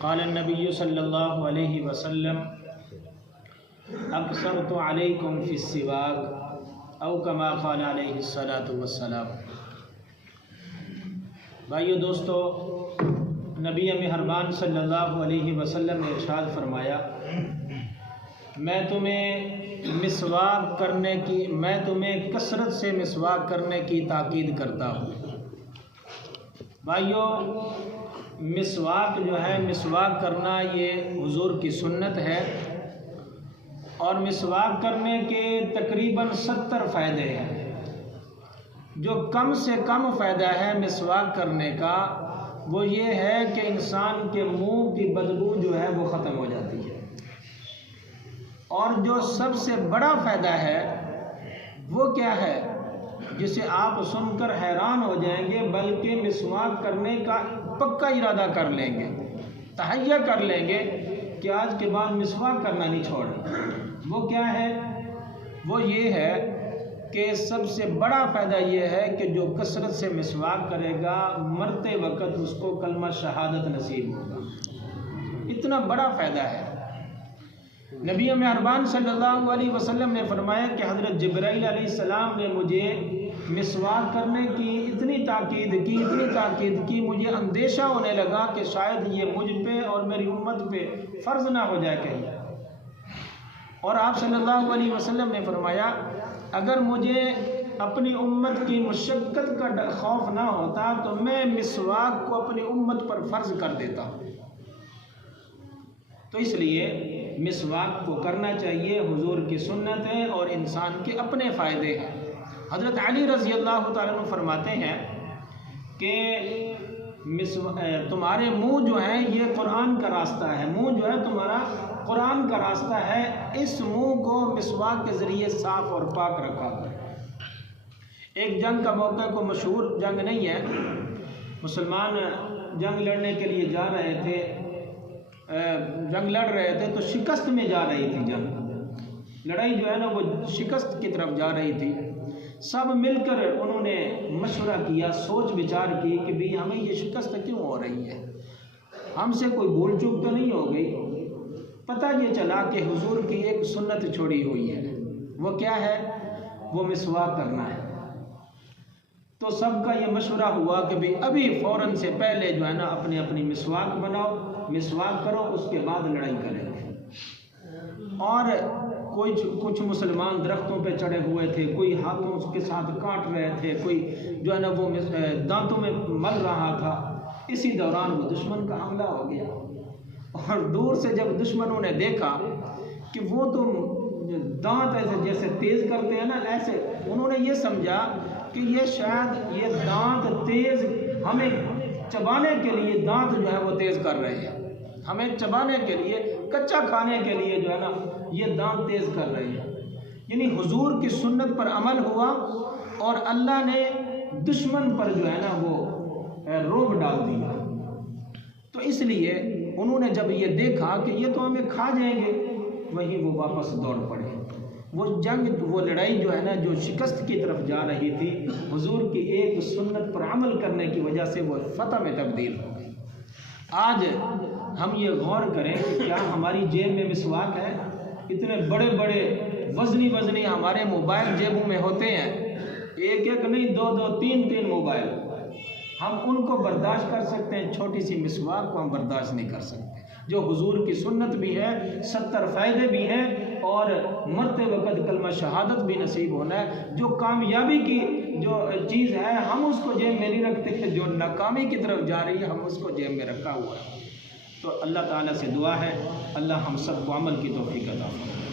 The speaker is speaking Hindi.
क़ाल नबी सल्लल्लाहु अलैहि वसल्लम अक़सरतु अलैकुम फ़िस्सिवाक औ कमा क़ाल अलैहिस्सलातु वस्सलाम। भाइयों दोस्तों, नबी मेहरबान सल्लल्लाहु अलैहि वसल्लम ने इरशाद फरमाया, मैं तुम्हें कसरत से मिसवाक करने की ताकीद करता हूँ। भाइयों, मिसवाक जो है, मिसवाक करना ये हुजूर की सुन्नत है और मिसवाक करने के तकरीबन 70 फ़ायदे हैं। जो कम से कम फ़ायदा है मिसवाक करने का वो ये है कि इंसान के मुंह की बदबू जो है वो ख़त्म हो जाती है, और जो सबसे बड़ा फ़ायदा है वो क्या है, जिसे आप सुनकर हैरान हो जाएंगे, बल्कि मिसवाक करने का पक्का इरादा कर लेंगे, तहैया कर लेंगे कि आज के बाद मिसवाक करना नहीं छोड़ें। वो क्या है? वो ये है कि सबसे बड़ा फ़ायदा ये है कि जो कसरत से मिसवाक करेगा मरते वक्त उसको कलमा शहादत नसीब होगा। इतना बड़ा फ़ायदा है। नबी मेहरबान सल्लल्लाहु अलैहि वसल्लम ने फरमाया कि हज़रत जिब्राइल अलैहिस्सलाम ने मुझे मिसवाक करने की इतनी ताकीद की, मुझे अंदेशा होने लगा कि शायद ये मुझ पे और मेरी उम्मत पे फ़र्ज़ ना हो जाए कहीं। और आप सल्लल्लाहु अलैहि वसल्लम ने फरमाया, अगर मुझे अपनी उम्मत की मुशक्क़त का खौफ ना होता तो मैं मिसवाक को अपनी उम्मत पर फ़र्ज़ कर देता। तो इसलिए मिसवाक को करना चाहिए, हुजूर की सुन्नत है और इंसान के अपने फ़ायदे हैं। हज़रत अली रज़ी अल्लाह तआला अन्हु फरमाते हैं कि तुम्हारे मुंह जो है ये कुरान का रास्ता है, मुंह जो है तुम्हारा कुरान का रास्ता है, इस मुंह को मिसवाक के ज़रिए साफ़ और पाक रखा करें। एक जंग का मौका, को मशहूर जंग नहीं है, मुसलमान जंग लड़ने के लिए जा रहे थे, जंग लड़ रहे थे तो शिकस्त में जा रही थी जंग, लड़ाई जो है ना वो शिकस्त की तरफ जा रही थी। सब मिलकर उन्होंने मशवरा किया, सोच विचार की कि भाई हमें ये शिकस्त क्यों हो रही है, हमसे कोई भूल चूक तो नहीं हो गई। पता ये चला कि हुजूर की एक सुन्नत छोड़ी हुई है, वो क्या है? वो मिसवाक करना है। तो सबका ये मशवरा हुआ कि भाई अभी फ़ौरन से पहले जो है ना अपनी अपनी मिसवाक बनाओ, मिसवाक करो, उसके बाद लड़ाई करेंगे। और कुछ मुसलमान दरख्तों पे चढ़े हुए थे, कोई हाथों के साथ काट रहे थे, कोई जो है ना वो दांतों में मल रहा था। इसी दौरान वो दुश्मन का हमला हो गया, और दूर से जब दुश्मनों ने देखा कि वो तो दांत ऐसे जैसे तेज़ करते हैं ना, ऐसे उन्होंने ये समझा कि ये शायद ये दांत तेज़ हमें चबाने के लिए, दांत जो है वो तेज़ कर रहे हैं, हमें चबाने के लिए, कच्चा खाने के लिए जो है ना ये दांत तेज़ कर रहे हैं। यानी हुजूर की सुन्नत पर अमल हुआ और अल्लाह ने दुश्मन पर जो है ना वो रोब डाल दिया। तो इसलिए उन्होंने जब ये देखा कि ये तो हमें खा जाएंगे, वहीं वो वापस दौड़ पड़े। वो जंग, वो लड़ाई जो है ना, जो शिकस्त की तरफ जा रही थी, हुजूर की एक सुन्नत पर अमल करने की वजह से वो फतह में तब्दील हो गई। आज हम ये गौर करें कि क्या हमारी जेब में मिसवाक है? इतने बड़े बड़े वजनी हमारे मोबाइल जेबों में होते हैं, एक नहीं, दो, तीन मोबाइल। हम उनको बर्दाश्त कर सकते हैं, छोटी सी मिसवाक को हम बर्दाश्त नहीं कर सकते। जो हुजूर की सुन्नत भी है, 70 फ़ायदे भी हैं, और मरते वक़्त कलमा शहादत भी नसीब होना है। जो कामयाबी की जो चीज़ है हम उसको जेब में नहीं रखते, जो नाकामी की तरफ जा रही है हम उसको जेब में रखा हुआ है। तो अल्लाह ताला से दुआ है, अल्लाह हम सबको अमल की तौफीक अता फरमाए।